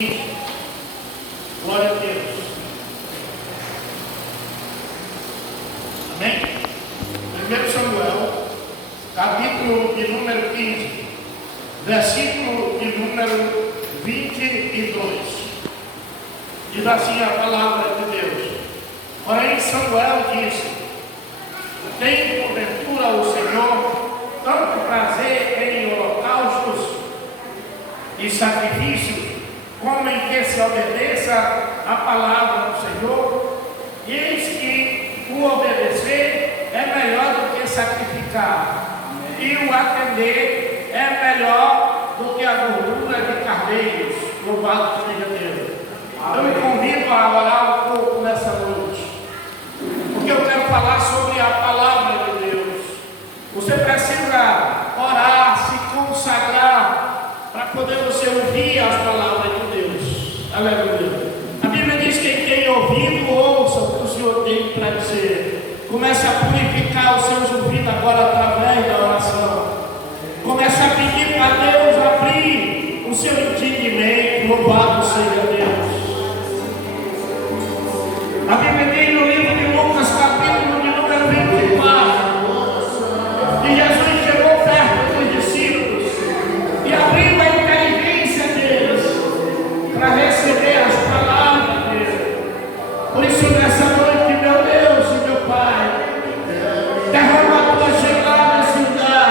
Glória a Deus. Amém? 1 Samuel, capítulo de número 15, versículo de número 22. Diz assim a palavra de Deus. Porém Samuel disse: tem porventura o Senhor tanto prazer em holocaustos e sacrifícios, como em que se obedeça a palavra do Senhor? Eis que o obedecer é melhor do que sacrificar, e o atender é melhor do que a gordura de carneiros. Louvado seja Deus. Eu me convido a orar um pouco nessa noite, porque eu quero falar sobre a palavra de Deus. Você precisa orar, se consagrar, para poder você ouvir as palavras de Deus. Aleluia. A Bíblia diz que quem tem ouvido, ouça o que o Senhor tem para dizer. Comece a purificar os seus ouvidos agora através da oração. Comece a pedir para Deus abrir o seu entendimento. Louvado seja Deus. A Bíblia diz no livro de Lucas, capítulo de número 24, que Jesus chegou perto dos discípulos e abriu a inteligência deles para receber as palavras dele. Por isso, nessa noite, meu Deus e meu Pai, derrama a tua chegada nesse lugar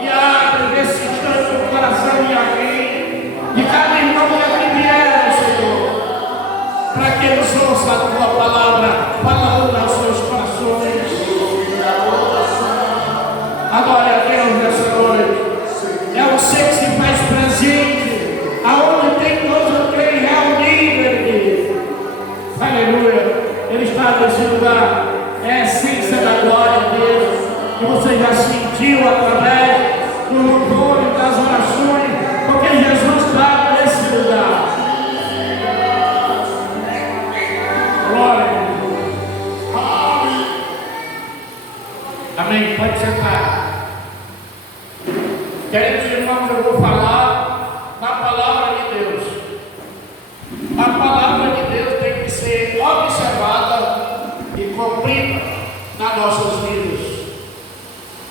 e abre nesse instante o coração de alguém, de cada irmão que vier, Senhor, para que eles ouçam a tua palavra falando aos seus corações. Adore a Deus nessa noite. É você que se faz presente aonde tem dois ou três reunidos. Aleluia. Ele está nesse lugar. É a essência da glória de Deus, que você já sentiu através do louvor e das orações, porque Jesus está nesse lugar. Glória a Deus. Amém. Pode sentar. Queridos irmãos, eu vou falar na palavra de Deus. A palavra de Deus tem que ser observada e cumprida nas nossas vidas.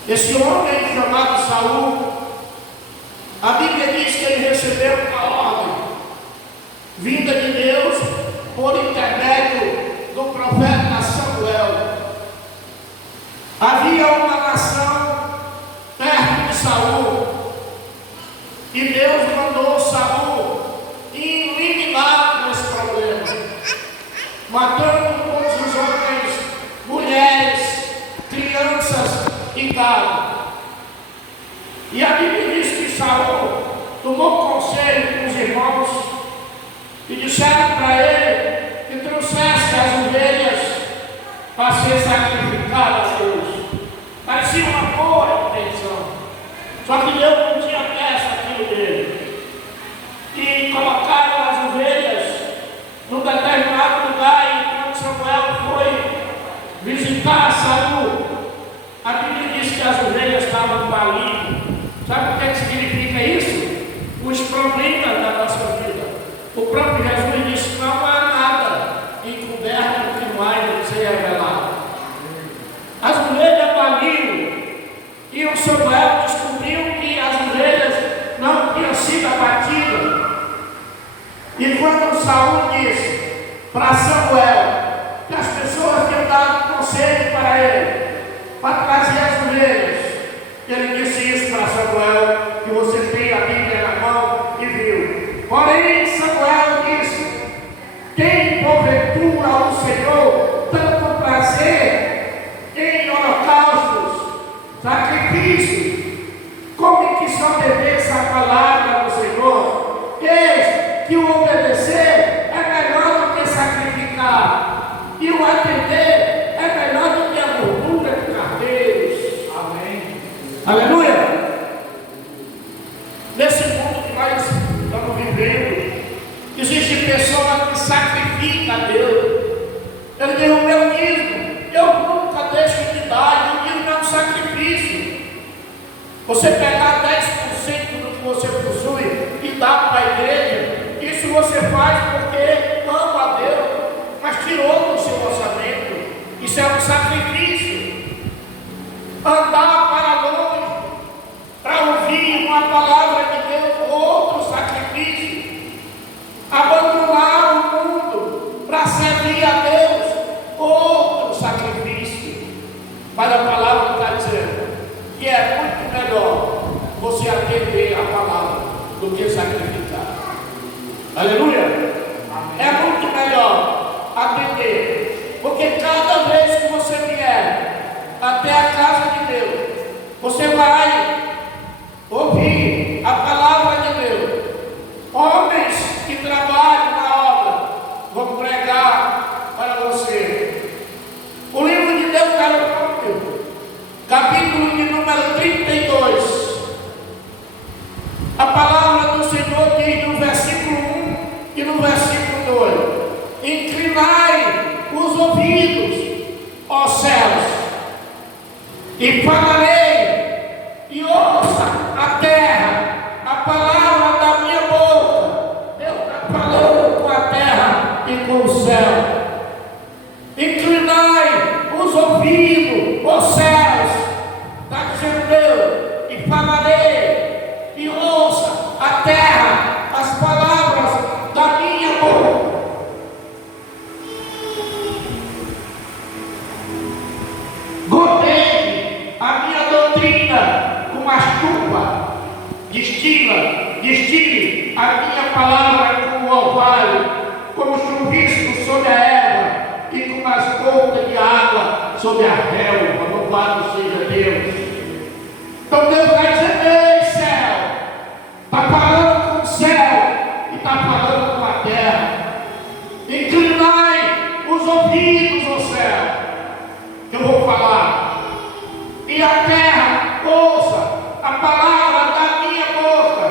Esse homem chamado Saul, a Bíblia diz que ele recebeu uma ordem vinda de Deus por intermédio do profeta Samuel. Havia uma nação perto de Saul, e Deus mandou Saul eliminar esse problema, matando todos os homens, mulheres, crianças e gado. E a Bíblia diz que Saul tomou conselho com os irmãos e disseram para ele que trouxesse as ovelhas para ser sacrificadas a Deus. Parecia uma boa intenção, só que Deus não tinha peça aquilo dele. E colocaram as ovelhas num determinado lugar, e quando Samuel foi visitar Saul, a Bíblia diz que as ovelhas estavam falidas. Sabe o que significa isso? Os problemas da nossa vida. O próprio Jesus disse: não há nada encoberto que não há de ser revelado. As ovelhas faliram, e o Samuel descobriu que as ovelhas não tinham sido abatidas. E quando Saul disse para Samuel que as pessoas tinham dado conselho para ele, para trazer as ovelhas, ele disse isso para Samuel, que você tem a Bíblia na mão e viu. Porém Samuel disse: tem porventura o Senhor tanto prazer em holocaustos, sacrifícios, como em que se obedeça a palavra do Senhor? Eis que o obedecer é melhor do que sacrificar, e o atender é melhor do que a gordura de carneiros. Amém. Aleluia. Nesse mundo que nós estamos vivendo, existe pessoas que sacrificam a Deus. Ele diz: o meu dízimo eu nunca deixo de dar. E o dízimo é um sacrifício. Você pegar 10% do que você possui e dar para a igreja, isso Isso é um sacrifício. Andar para longe, para ouvir uma palavra de Deus, outro sacrifício. Abandonar o mundo para servir a Deus, outro sacrifício. Mas a palavra está dizendo que é muito melhor você atender a palavra do que sacrificar. Aleluia! É muito melhor atender, porque cada vez que você vier até a casa de Deus, você vai ouvir a palavra de Deus. Homens que trabalham na obra vão pregar para você. O livro de Deuteronômio, capítulo de número 32. A palavra do Senhor diz no versículo 1 e no versículo 2: inclinai os ouvidos, ó céus, e falarei, e ouça a terra, a palavra da minha boca. Deus está falando com a terra e com o céu. Inclinai os ouvidos, ó céus, está dizendo Deus, e falarei, e ouça a terra, as palavras da minha boca. Goteie a minha doutrina com a chuva, destile a minha palavra como o orvalho, como chuvisco sobre a erva, e como as gotas de água sobre a relva. Louvado seja Deus. Então Deus vai dizer: ei, céu, está falando com o céu e está falando com a terra. Inclinai os ouvidos, ó céu, que eu vou falar, e a terra ouça a palavra da minha boca,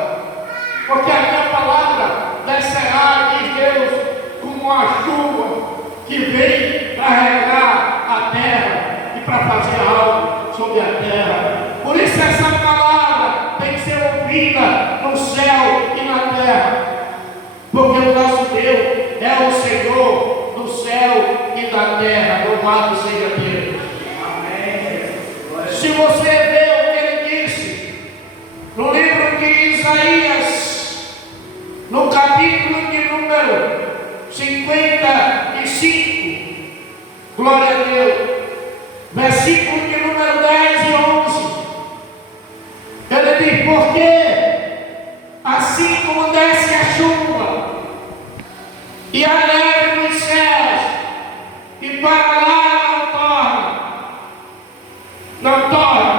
porque a minha palavra descerá, diz Deus, como a chuva que vem para regar a terra e para fazer algo sobre a terra. Por isso essa palavra tem que ser ouvida no céu e na terra, porque o nosso Deus é o Senhor do céu e da terra. Louvado seja Deus. Amém. Se você vê o que ele disse no livro de Isaías, no capítulo de número 55, glória a Deus, versículo de número 10 e 11, ele diz: porque assim como desce a chuva e a neve dos céus, e para lá não torna,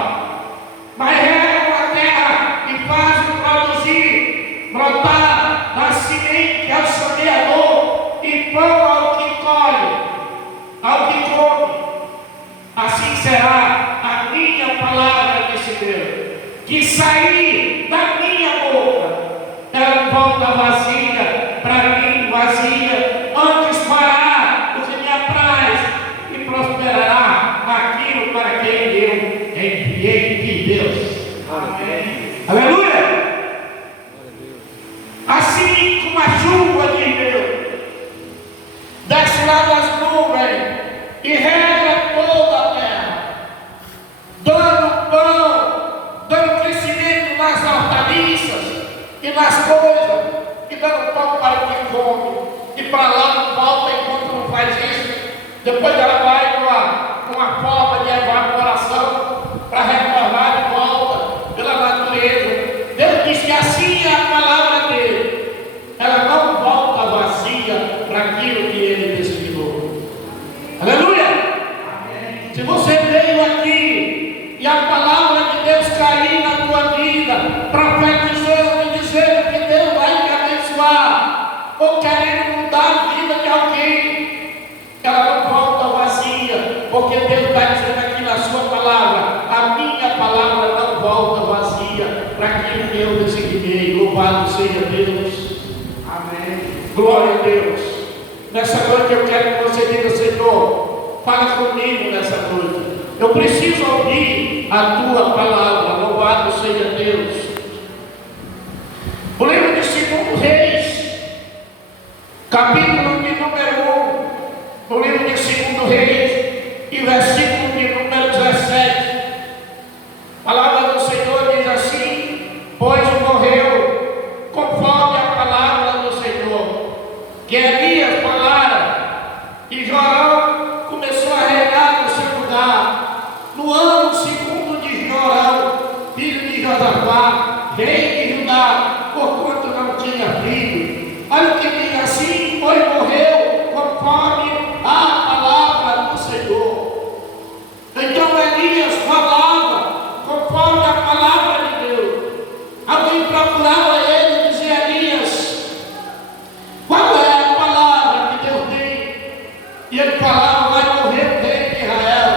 mas rega a terra e faz produzir, brotar da semente ao semeador, e pão ao que colhe, ao que come. Assim será a minha palavra, disse Deus, que sair da minha boca. Ela não volta vazia para mim, vazia, antes fará o que me apraz e prosperará aquilo para quem eu enviei de Deus. Amém. Aleluia! Assim como a chuva de Deus desce lá das nuvens e rega toda a terra, dando pão, dando crescimento nas hortaliças e nas coisas, e dando pão para o que come, e para lá não volta enquanto não faz isso. Depois ela vai numa forma de evaporação para retornar de volta pela natureza. Deus diz que assim é a palavra dele, ela não volta vazia para aquilo que ele designou. Aleluia! Amém. Se você veio aqui e a palavra de Deus cair na tua vida, profetizando e dizendo que Deus vai te abençoar, ou querendo mudar a vida de alguém, ela não volta vazia, porque Deus está dizendo aqui na sua palavra: a minha palavra não volta vazia para aquilo que eu designei. Louvado seja Deus. Amém. Glória a Deus. Nessa noite eu quero que você diga: Senhor, fala comigo nessa noite. Eu preciso ouvir a tua palavra. Louvado seja Deus. O livro de 2 Reis, capítulo de número 1. No livro de 2 Reis, e versículo de número 17. A palavra do Senhor diz assim: pois morreu conforme a palavra do Senhor, que Elias falara, e Jorão começou a reinar no seu lugar, no ano segundo de Jorão, filho de Josafá, rei de Judá, porquanto não tinha filho. Olha o que diz assim: pois morreu conforme a palavra do Senhor. Então Elias falava conforme a palavra de Deus. Alguém procurava ele e dizia: Elias, qual é a palavra que Deus tem? E ele falava: vai morrer o rei de Israel,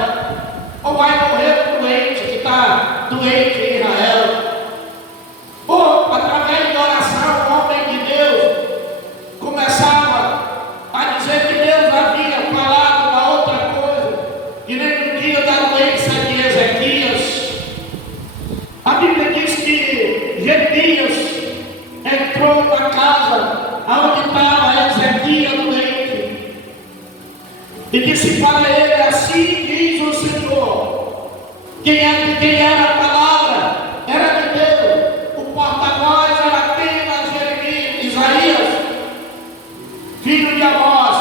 ou vai morrer o doente que está doente em Israel. Ou através da oração, o homem de Deus começava a dizer que Deus havia falado uma outra coisa, que nem no dia da doença de Ezequias. A Bíblia diz que Jeremias entrou na casa onde estava Ezequias doente e disse para ele: assim diz o Senhor. Quem era a palavra? Era de Deus. O porta-voz era apenas Jeremias, Isaías, filho de Amós.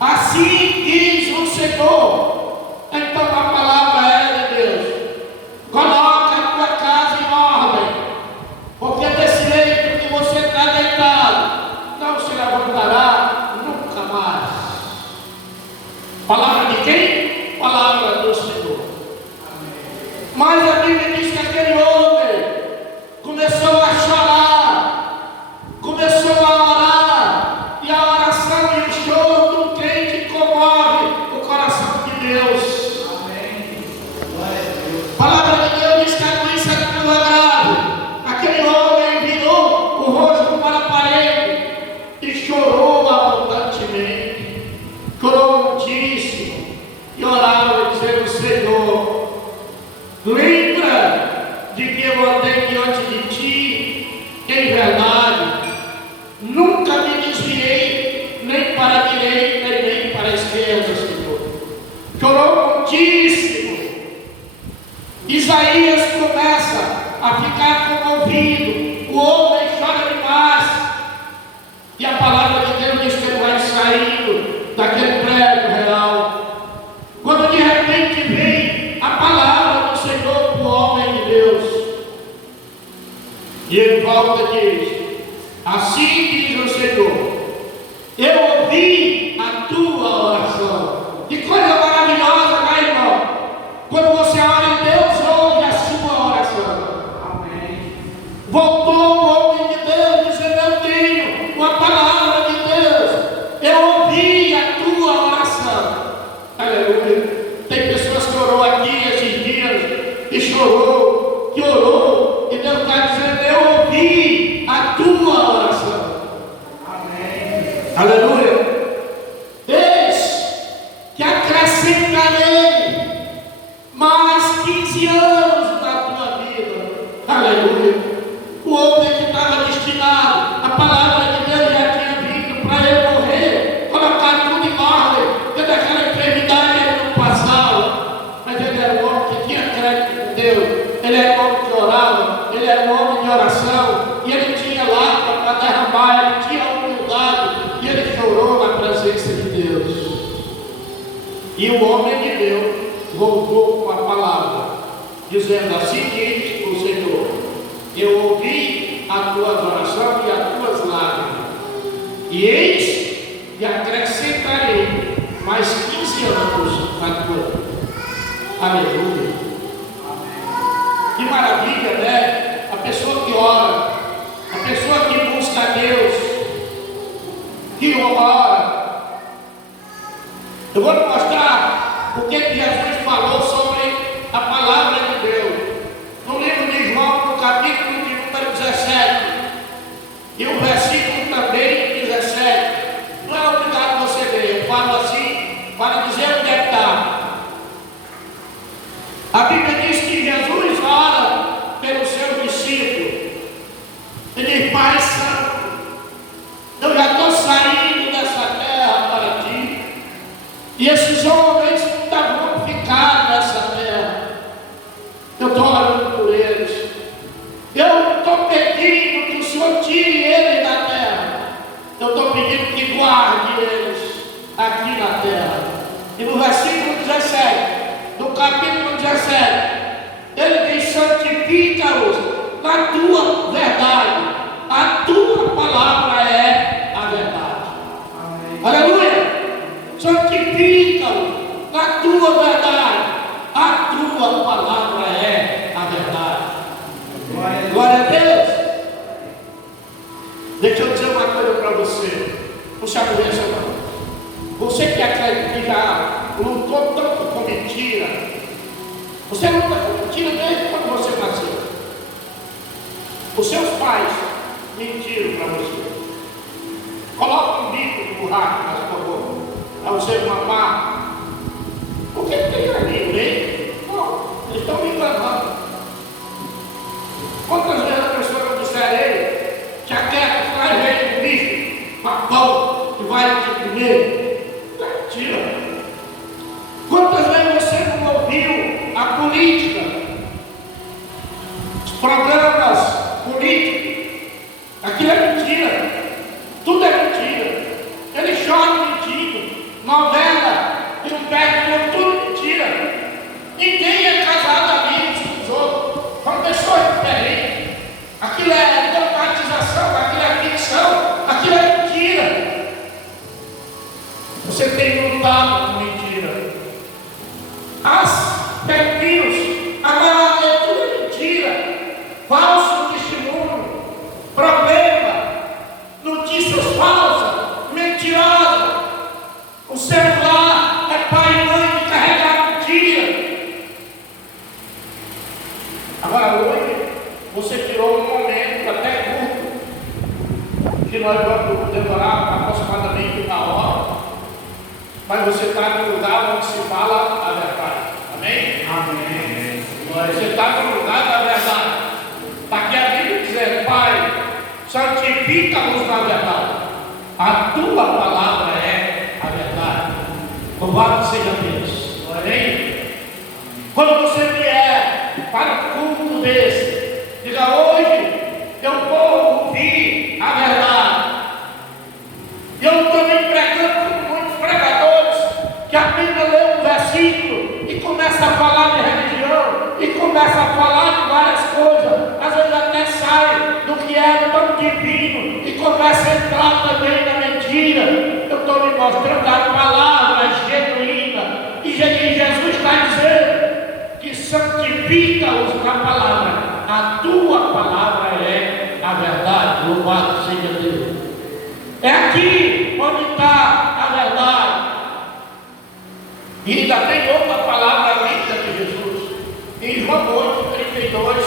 Assim diz o Senhor. Então a palavra era de Deus. Coloca a tua casa em ordem, porque desse leito que você está deitado não se levantará nunca mais. Palavra de quem? Palavra do Senhor. Mas a Bíblia diz que aquele homem começou a chorar, começou a orar, e a oração e o choro do crente comove o coração de Deus. A palavra de Deus diz que a doença estava grave. Aquele homem virou o rosto para a parede e chorou abundantemente, chorou muitíssimo, e orava dizendo: Senhor, lembra de que eu andei diante de ti em verdade, nunca me desviei nem para a direita nem para a esquerda, Senhor. Chorou muitíssimo. Isaías começa a ficar comovido. O homem chora demais, e a palavra de Deus diz que ele vai saindo daquele prédio real, quando de repente vem a palavra do Senhor para o homem de Deus, e ele volta e diz: assim diz o Senhor, eu ouvi a tua oração. Que coisa maravilhosa, né, irmão? Quando você ora em Deus, ouve a sua oração. Amém. Voltou o homem de Deus dizendo: eu tenho uma palavra de Deus, eu ouvi a tua oração. Aleluia. Tem pessoas que orou aqui esses dias e chorou, que orou, e Deus está dizendo: eu ouvi a tua oração. Amém. Aleluia. Eis que acrescentarei mais 15 anos na tua vida. Aleluia. O homem que estava destinado, a palavra de Deus já tinha vindo para ele morrer, colocar tudo em ordem. Toda aquela enfermidade ele não passava, mas ele era um homem que tinha crédito com Deus. Ele era um homem que orava, ele era um homem de oração, e ele tinha lágrimas para derramar, ele tinha humildade, e ele chorou na presença de Deus. E o homem de Deus voltou com a palavra, dizendo: assim diz o Senhor, eu ouvi a tua oração e as tuas lágrimas, e eis que acrescentarei mais 15 anos na tua vida. Aleluia. Que maravilha, né? A pessoa que ora, a pessoa que busca a Deus, que ora. Eu vou te mostrar o que Jesus falou sobre a palavra de Deus no livro de João, no capítulo de número 17, e o versículo também 17. Não é obrigado você ler, eu falo assim para dizer onde é que está. A Bíblia diz que Jesus ora pelos seus discípulos. Ele diz: Pai Santo, eu já estou saindo dessa terra para ti, e esses homens não dão a tua verdade. A tua palavra é a verdade. Amém. Aleluia. Santifica-o na tua verdade. A tua palavra é a verdade. Glória a Deus. Deixa eu dizer uma coisa para você. Puxa a cabeça, não. Você que já lutou tanto com mentira. Você luta com mentira desde quando você nasceu. Os seus pais mentiram para você. Coloca um bico de borracha na sua boca para você mamar. Por que tem amigo, hein? Não, eles estão me enganando. Quantas vezes a pessoa não disser a ele que a terra traz vem um bicho, papão, que vai te comer? Mentira. Quantas vezes você não ouviu a política, os programas políticos? Aquilo é mentira. Tudo é mentira. Ele chora mentindo. Novela, filme, tudo mentira. Ninguém é casado amigos com os outros. São pessoas diferentes. Aquilo é dramatização, aquilo é ficção, aquilo é mentira. Você tem lutado com mentira. As fake news, agora é tudo mentira. Falso testemunho, problema, notícias falsas, mentirosas. O celular é pai e mãe que carregar mentira. Agora hoje, você tirou um momento até curto, que nós vamos demorar aproximadamente uma hora, mas você está no lugar onde se fala a verdade. Amém? Amém. Você está no lugar da verdade. Está aqui a Bíblia dizendo: Pai, santifica-nos na verdade. A tua palavra é a verdade. Louvado seja Deus. Amém? Quando você vier para um culto desse, diga: hoje eu vou ouvir a verdade. Eu estou me pregando com muitos pregadores que apenas lê um versículo e começa a falar de religião e começa a falar de várias coisas, às vezes até sai do que é tão divino e começa a entrar também na mentira. Eu estou me mostrando a palavra genuína e Jesus está dizendo que santifica-os na palavra. A tua palavra é a verdade. Louvado seja Deus. É aqui onde está a verdade. E ainda tem outra palavra linda de Jesus. Em João 8:32,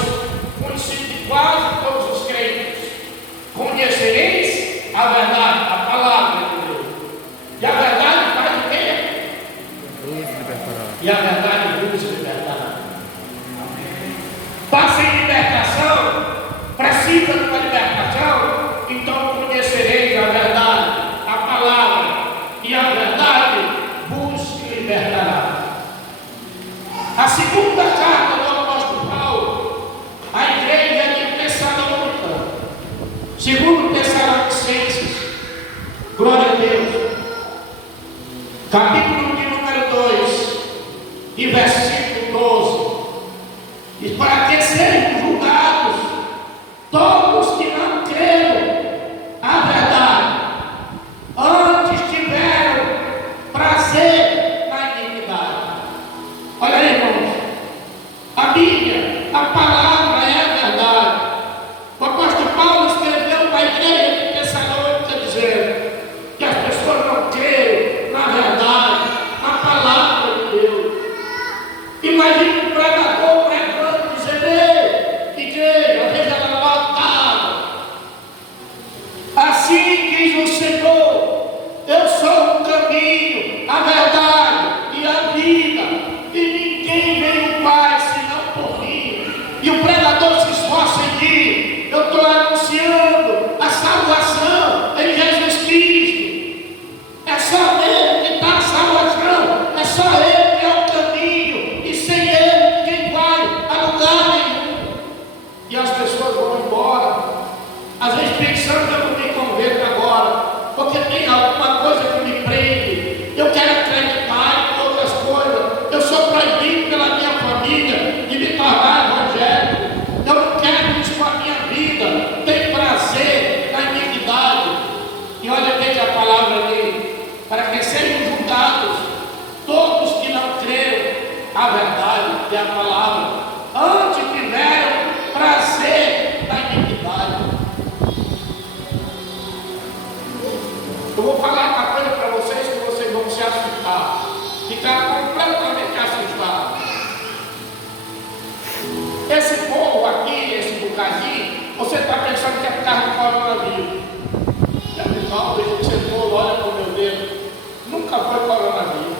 onde quase todos os crentes: conhecereis a verdade, a palavra de Deus. E a verdade faz o quê? E a verdade vos libertará. Está sem libertação? Precisa de uma libertação? Então conhecereis a verdade, a palavra, e a verdade vos libertará. A segunda carta do apóstolo Paulo à igreja de Tessalônica, segundo Tessalonicenses, glória a Deus, capítulo de número 2 e versículo 12, e para que sejam julgados todos que não creram a verdade, antes tiveram prazer na iniquidade. Olha aí, irmãos, a Bíblia, a palavra é a verdade. O apóstolo Paulo escreveu para a igreja de Tessalônica dizendo que as pessoas não creram na verdade. para que sejam julgados todos que não creram a verdade e a palavra, antes tiveram prazer na iniquidade. Eu vou falar uma coisa para vocês que vocês vão se assustar, ficar completamente assustados. Esse povo aqui, esse bocadinho, você está pensando que é por causa do coronavírus. Não, desde que você for, olha para o meu dedo, nunca foi coronavírus.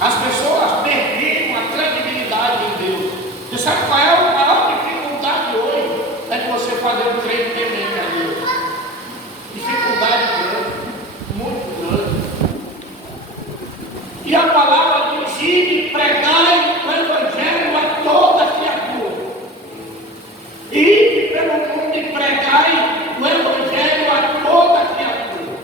As pessoas perderam a credibilidade em Deus. Você sabe qual é a maior dificuldade hoje? É de você fazer um crente temente a Deus. Dificuldade grande, muito grande. E a palavra diz: ide, pregai o evangelho a toda criatura. Ide pelo mundo e pregai o evangelho a toda criatura.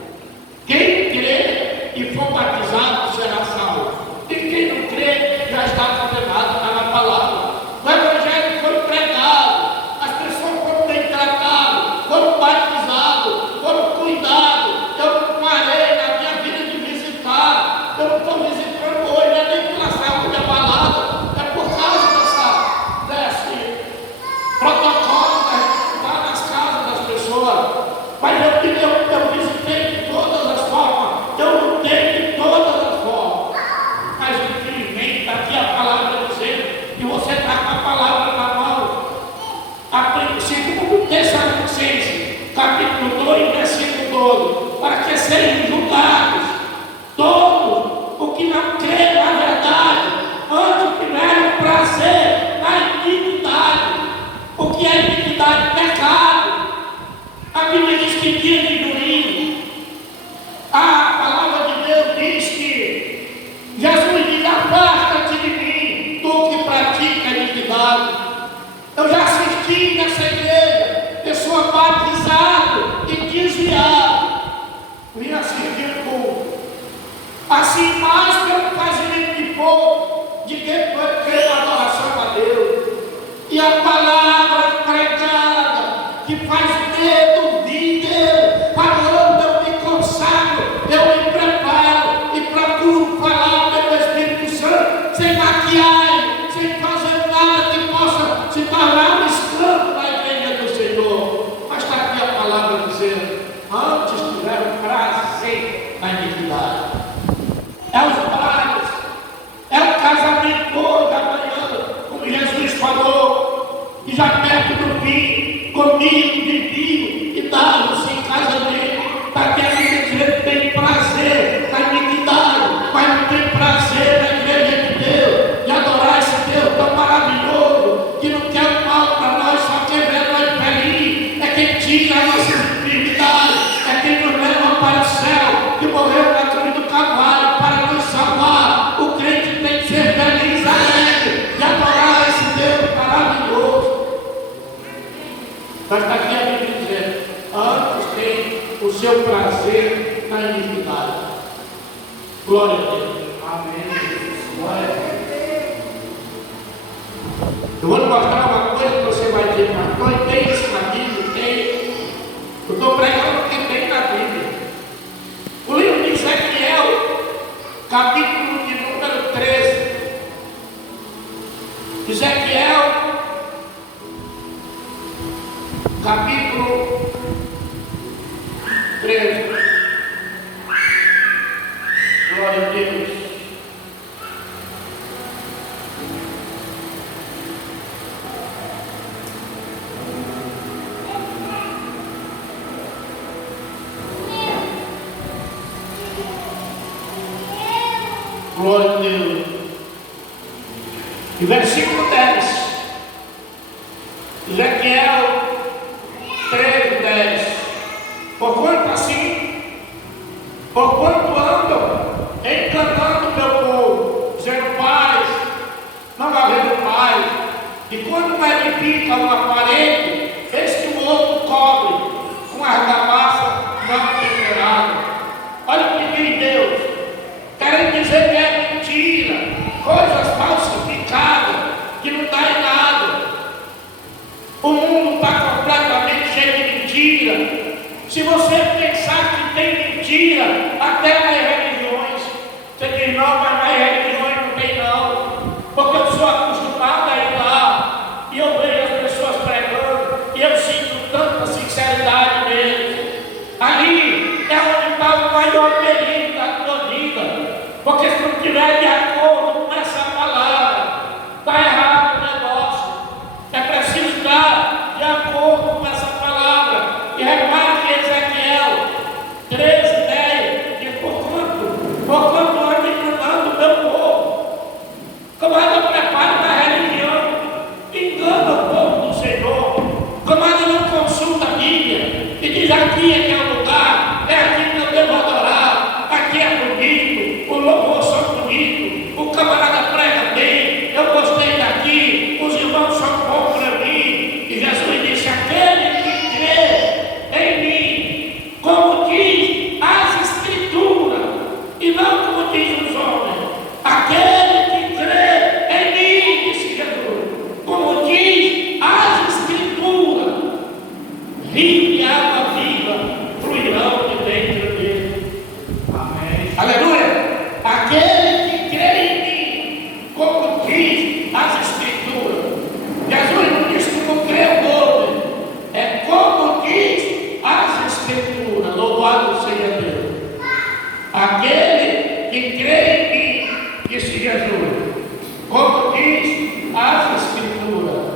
Quem crê e for batizado será salvo. E quem não crê já está condenado, está na palavra. O evangelho foi pregado, as pessoas foram bem tratadas, foram batizados, foram cuidados. Eu não parei na minha vida de visitar. Eu não estou visitando hoje, não é nem pela saúde abalada, é por causa desse protocolo da gente estar nas casas das pessoas. Mas eu visitei de todas as formas, eu lutei de todas as formas. Mas infelizmente está aqui a palavra dizendo que você está com a palavra na mão. Segundo Tessalonicenses, capítulo 2, versículo 12, para que sejam julgados todos os que não creem na verdade, antes tiveram prazer na iniquidade. O que é iniquidade? Pecado. A Bíblia diz que dia de juízo. A palavra de Deus diz que Jesus diz: afasta-te de mim, tu que pratica a iniquidade. Eu já assisti nessa igreja pessoa batizada e desviada. Vim assistir o culto. Assim, mais pelo fazimento de povo, de que na adoração a Deus. E a palavra pregada, que faz medo de Deus, falando, eu me consagro, eu me preparo e procuro falar pelo Espírito Santo, sem maquiagem, sem fazer nada que possa se tornar um escândalo na igreja do Senhor. Mas está aqui a palavra dizendo: antes tiveram prazer na iniquidade. É os pais, é o casamento todo amanhã, como Jesus falou, e já perto do fim, comigo, bebiam e davam-se em casamento, para que a igreja tem prazer na iniquidade, mas não tem prazer na igreja de Deus, de adorar esse Deus tão maravilhoso, que não quer o mal para nós, só quer ver nós feliz. É quem tira a nossa enfermidade, é quem nos leva para o céu, que morreu na cruz do Calvário para nos salvar. O crente tem que ser feliz, alegre, e adorar esse Deus maravilhoso. Mas está aqui a Bíblia dizendo: antes tem o seu prazer na iniquidade. Glória a Deus. Amém. Glória a Deus. Eu vou te mostrar uma coisa que você vai dizer: pastor, tem isso na Bíblia? Tem. Eu estou pregando o que tem na Bíblia. O livro de Ezequiel, capítulo de número 13. Ezequiel, capítulo 13. Glória a Deus. Glória a Deus. E versículo 10. Ezequiel 13, 10. Porquanto assim, porquanto andam enganando meu povo, dizendo: paz, não havendo paz. E quando um edifica uma parede, eis que o outro cobre com argamassa não temperada. Olha o que diz Deus. Querem dizer que é mentira, coisas falsificadas, que não dá em nada. O mundo está completamente cheio de mentira. Se você pensar que tem mentira, até Porque se não estiver de acordo com essa palavra, está errado o negócio. É preciso estar de acordo com essa palavra. E repare que Ezequiel 13:10 diz: porquanto ando enganando o meu povo, como anda preparo da religião, engana o povo do Senhor, como anda não consulta a Bíblia e diz: aqui é que é o lugar, é aqui que eu devo adorar, aqui é bonito, o louvor são bonitos, o camarada prega bem, eu gostei daqui, os irmãos são bons para mim. E Jesus disse: aquele que crê em mim, como diz as Escrituras, e não como diz os homens, aquele que crê em mim, disse Jesus, como diz as Escrituras, rio de água viva fluirão de dentro dele. Amém. Aleluia. Aquele que crê em mim, como diz as Escrituras. Jesus não disse como crê o homem, é como diz as Escrituras. Louvado seja Deus. Aquele que crê em mim, disse Jesus, como diz as Escrituras.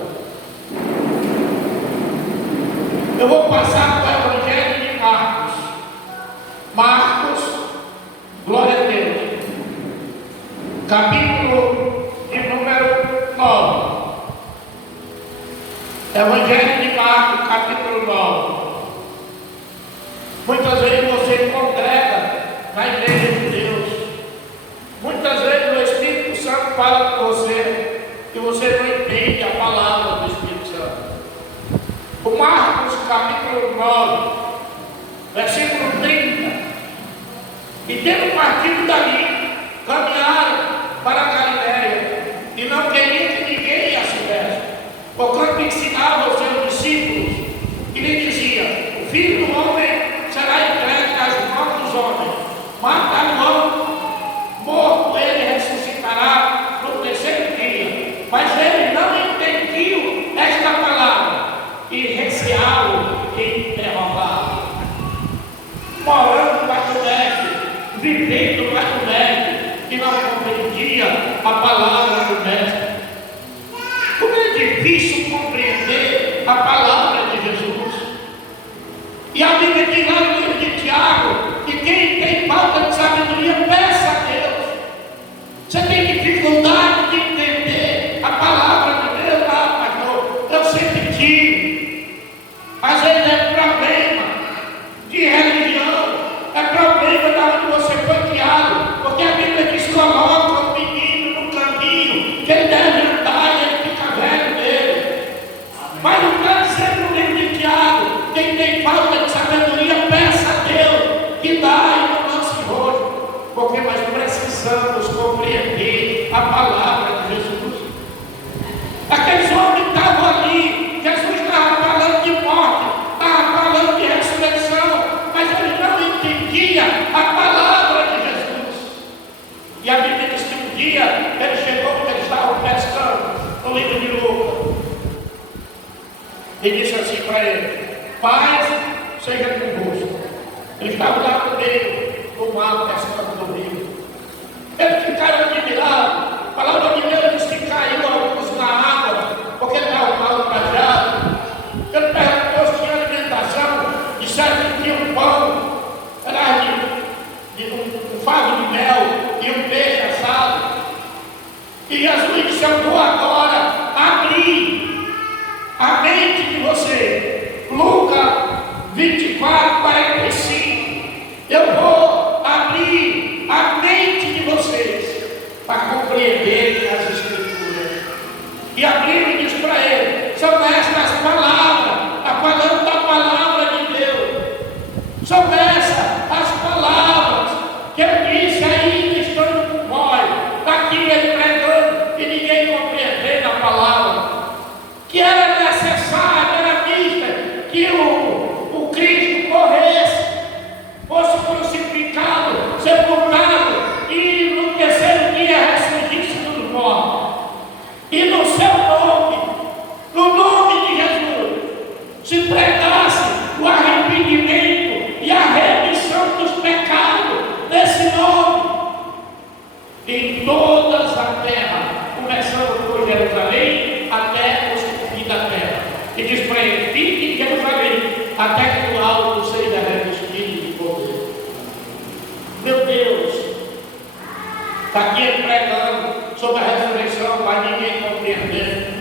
Eu vou passar para o Evangelho de Marcos. Marcos, glória a Deus. Capítulo de número 9. Evangelho de Marcos, capítulo 9. Muitas vezes você congrega na igreja de Deus. Muitas vezes o Espírito Santo fala com você e você não entende a palavra do Espírito Santo. O Marcos, capítulo 9, versículo 30. E tendo partido dali, caminharam para a Galiléia, e não queriam que ninguém as soubesse, porquanto ensinava aos seus discípulos, e lhe dizia: o Filho do Homem será entregue nas mãos dos homens, matarão, morto ele ressuscitará no terceiro dia. Mas eles não entendiam esta palavra, e recearam e interrogaram. Morando mais do mestre, vivendo mais do mestre, e não compreendia a palavra do mestre. Como é difícil compreender a palavra de Jesus. E a Bíblia diz lá no livro de Tiago que quem tem falta de sabedoria, peça a Deus. Você tem dificuldade de entender a palavra de Deus, pastor? Eu sempre tive. Às vezes é problema de religião, é problema da onde você foi criado, porque a Bíblia diz: coloca o menino no caminho que ele deve andar e ele fica velho dele. Mas não está dizendo no livro de Tiago: quem tem falta de sabedoria, peça a Deus que dá e não lance rosto, porque nós precisamos compreender a palavra de Jesus. Aqueles homens estavam ali, Jesus estava falando de morte, estava falando de ressurreição, mas eles não entendiam a palavra de Jesus. E a Bíblia diz que um dia ele chegou, porque eles estavam pescando, no livro de Lucas, e disse assim para ele: paz seja convosco. Eles estavam lá no meio do mar, pescando no rio. Eles ficaram admirados. A palavra de Deus diz que caiu alguns na água, porque estava mal trajado. Ele perguntou se tinha alimentação, disseram que tinha um pão, era de um favo de mel e um peixe assado. E Jesus disse: eu vou agora abrir a mente de você. Lucas 24:45. Eu vou abrir a mente de vocês para compreenderem as Escrituras. E a Bíblia diz para ele: são estas palavras, falando da palavra de Deus. São essas as palavras que eu disse ainda estando com vós. Aqui ele pregando e ninguém compreendendo a palavra. Que era necessário, era vista que o Cristo morresse, fosse crucificado, sepultado e no terceiro dia ressurgisse dos mortos. E no seu nome está aqui pregando sobre a ressurreição, mas ninguém compreender.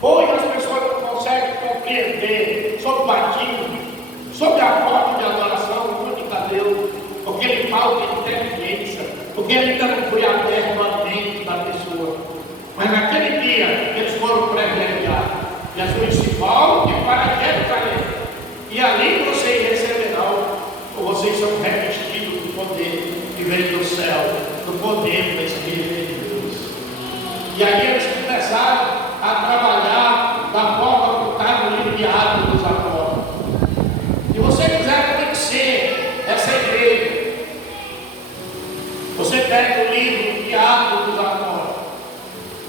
Hoje as pessoas não conseguem compreender sobre o batismo, sobre a forma de adoração única a Deus, porque ele falta inteligência, porque ele ainda não foi aberto à mente da pessoa. Mas naquele dia eles foram privilegiados. Jesus se volte para Jerusalém, e ali vocês receberão, ou vocês são revestidos do poder que vem do céu, do poder do Espírito de Deus. E aí eles começaram a trabalhar da forma que está no livro de Atos dos Apóstolos. Se você quiser conhecer essa igreja, você pega o livro de Atos dos Apóstolos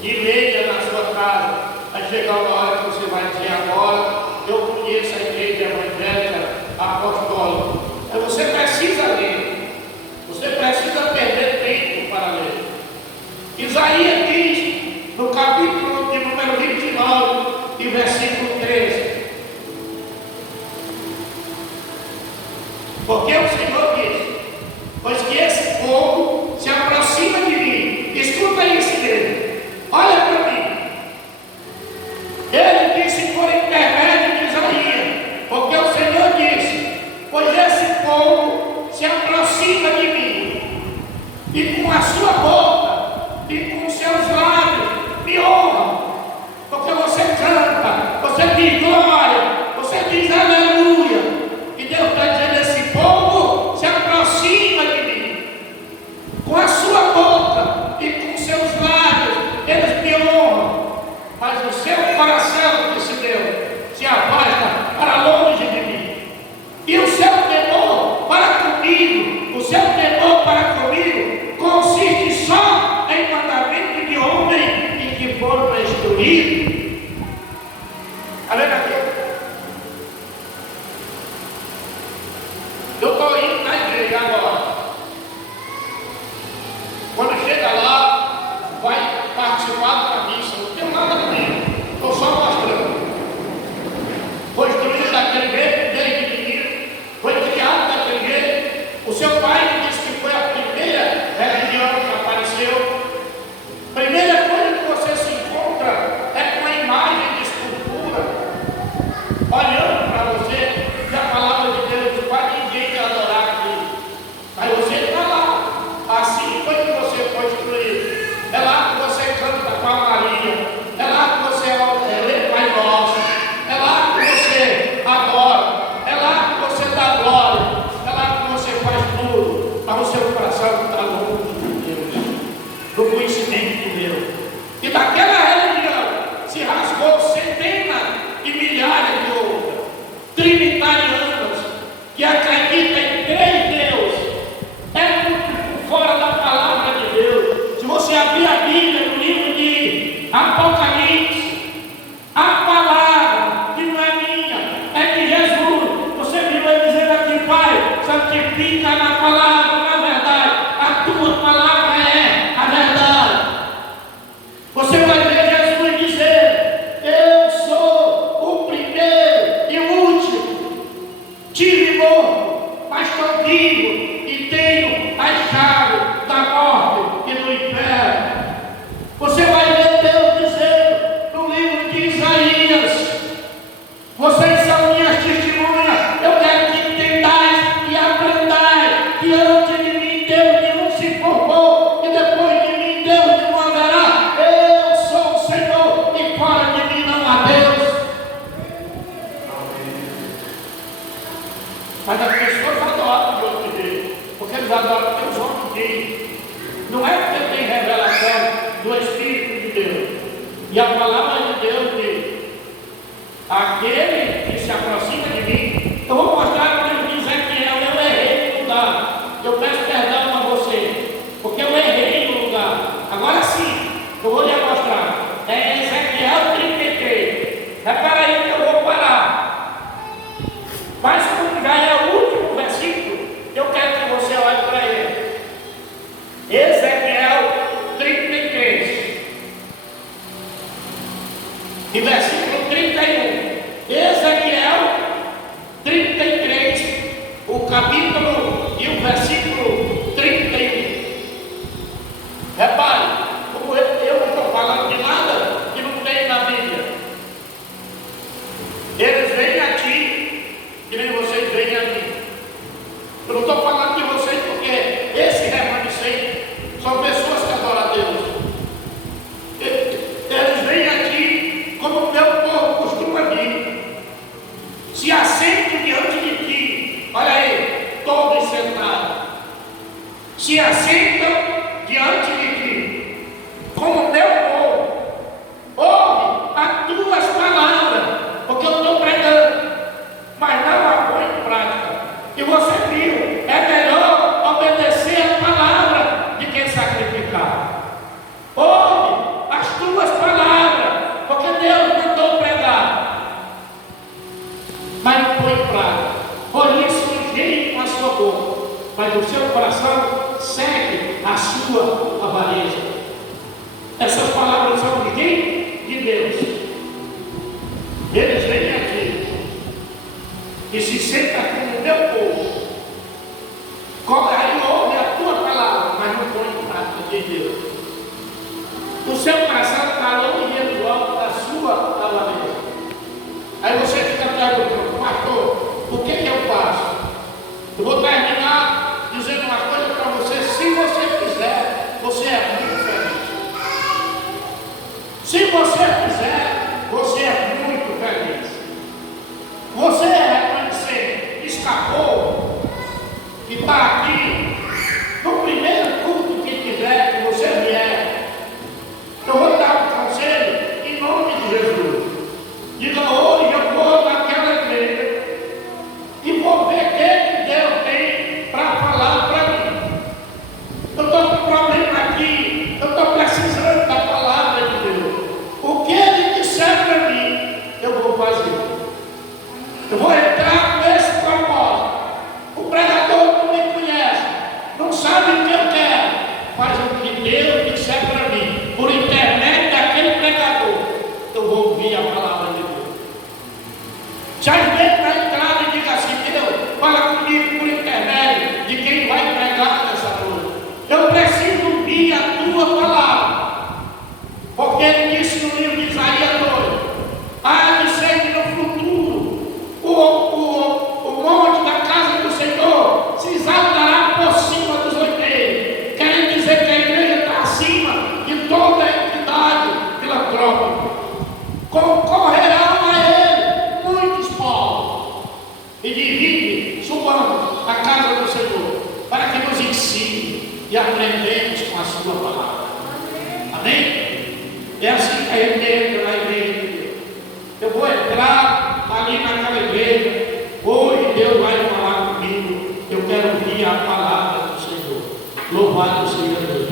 e leia na sua casa. Vai chegar uma hora que você vai dizer: agora eu conheço a igreja evangélica apostólica. Mas você precisa ler, você precisa perder tempo para ler. Isaías diz no capítulo de número 29 e versículo 13: porque o Senhor diz: pois que esse povo se aproxima de mim. Escuta isso, igreja, olha para mim. Ele disse por intermédio de Isaías, porque o Senhor disse: pois esse povo se aproxima de mim, e com a sua boca e com os seus lábios me honra, porque você canta, você diz glória, você diz aleluia, e Deus está dizendo: esse povo se aproxima de mim, com a sua boca e com os seus lábios eles me honram, mas o seu coração, disse Deus, se afasta para longe de mim. E o seu temor para comigo, o seu temor para comigo, consiste só em mandamento de homem e que foram instruídos. Está vendo aqui? Eu estou indo na igreja agora. Quando chega lá, vai participar da missa. Não tem nada comigo, estou só mostrando. Foi instruído daquele jeito, desde menino, foi criado daquele jeito. O seu pai disse que foi a primeira religião que apareceu. Primeira coisa que você se encontra é com a imagem de escultura, olhando para você, e a palavra de Deus para ninguém te adorar aqui. Mas você está lá. Assim foi que você foi instruído. É lá que você canta com a Maria, é lá que você lê Pai Nosso, é lá que você adora, é lá que você dá glória, é lá que você faz tudo, mas o seu coração está longe de Deus, do conhecimento de Deus. E daquela religião se rasgou centenas e milhares de outras, trinitarianas, que acreditam em 3 deuses. É muito fora da palavra de Deus. Se você abrir a Bíblia no livro de Apocalipse, a palavra que não é minha, é de Jesus. Você viu ele dizendo aqui: Pai, santifica na palavra, na verdade, a tua palavra é a verdade. Você vai ver Jesus dizer: eu sou o primeiro e o último. Tive morto, mas estou vivo e tenho as chaves da morte e do inferno. Você vai ver Deus dizendo no livro de Isaías: vocês são minhas testemunhas. Eu quero que entendais e aprendais que antes de mim Deus nenhum se formou, e depois de mim Deus não haverá. Eu sou o Senhor e fora de mim não há Deus. Mas as pessoas adoram de outro jeito, porque eles adoram que os homens dizem. Não é porque tem revelação do Espírito de Deus. E a palavra de Deus diz: aquele que se aproxima de mim. Eu vou mostrar no livro de Ezequiel. Eu errei no lugar. Eu peço perdão a você, porque eu errei no lugar. Agora sim, eu vou lhe mostrar. É Ezequiel 33. Repara aí que eu vou parar. Mas como já é o último versículo, eu quero que você olhe para ele. Ezequiel 33, e versículo 31. Ezequiel 33, o capítulo e o versículo Eu não estou falando de vocês porque esse remanescente são pessoas que adoram a Deus. Eles vêm aqui como o meu povo costuma vir. Se assentam diante de ti. Olha aí, todos sentados. Se assentam diante de ti, como meu povo. Ouve as tuas palavras, porque eu estou pregando, mas não a põe em prática. E você viu, é melhor obedecer a palavra de quem sacrificar. Ouve as tuas palavras, porque Deus mandou pregar, mas não põe em prática. Por isso, enche a sua boca, mas o seu coração segue a sua avareza. Essas palavras são de quem? De Deus. Eles vêm aqui e se sentam como o meu povo. Aí ouve a tua palavra, mas não põe em prática de Deus. O seu coração está longe do alto da sua avareza. Aí você fica perguntando, pastor, o que eu faço? Eu vou terminar dizendo uma coisa para você. Se você quiser, você é muito feliz. Se você quiser, você é muito feliz. Você escapou, que está aqui, no primeiro culto que tiver, que você vier. Eu vou dar um conselho em nome de Jesus. Diga, hoje eu vou naquela igreja e vou ver o que Deus tem para falar para mim. Eu estou com um problema aqui, eu estou precisando da palavra de Deus. O que Ele disser para mim, eu vou fazer. Eu vou entrar nesse propósito. O pregador não me conhece, não sabe o que eu quero. Faz o que Deus disser para mim. Por intermédio daquele pregador, eu vou ouvir a palavra de Deus. Se às vezes na entrada e diga assim, Deus, fala comigo por intermédio de quem vai pregar nessa noite. Eu preciso ouvir a tua palavra. Porque ele disse no livro de Isaías 2, há de ser que no futuro o monte da casa do Senhor se exaltará por cima dos outeiros, querendo dizer que a igreja está acima de toda a entidade filantrópica. Concorrerão a ele muitos povos e divide, subamos a casa do Senhor, para que nos ensine e aprendemos com a sua palavra. Amém? É assim que a gente entra na igreja de Deus. Eu vou entrar ali naquela igreja, hoje Deus vai falar comigo, eu quero ouvir a palavra do Senhor. Louvado seja Deus.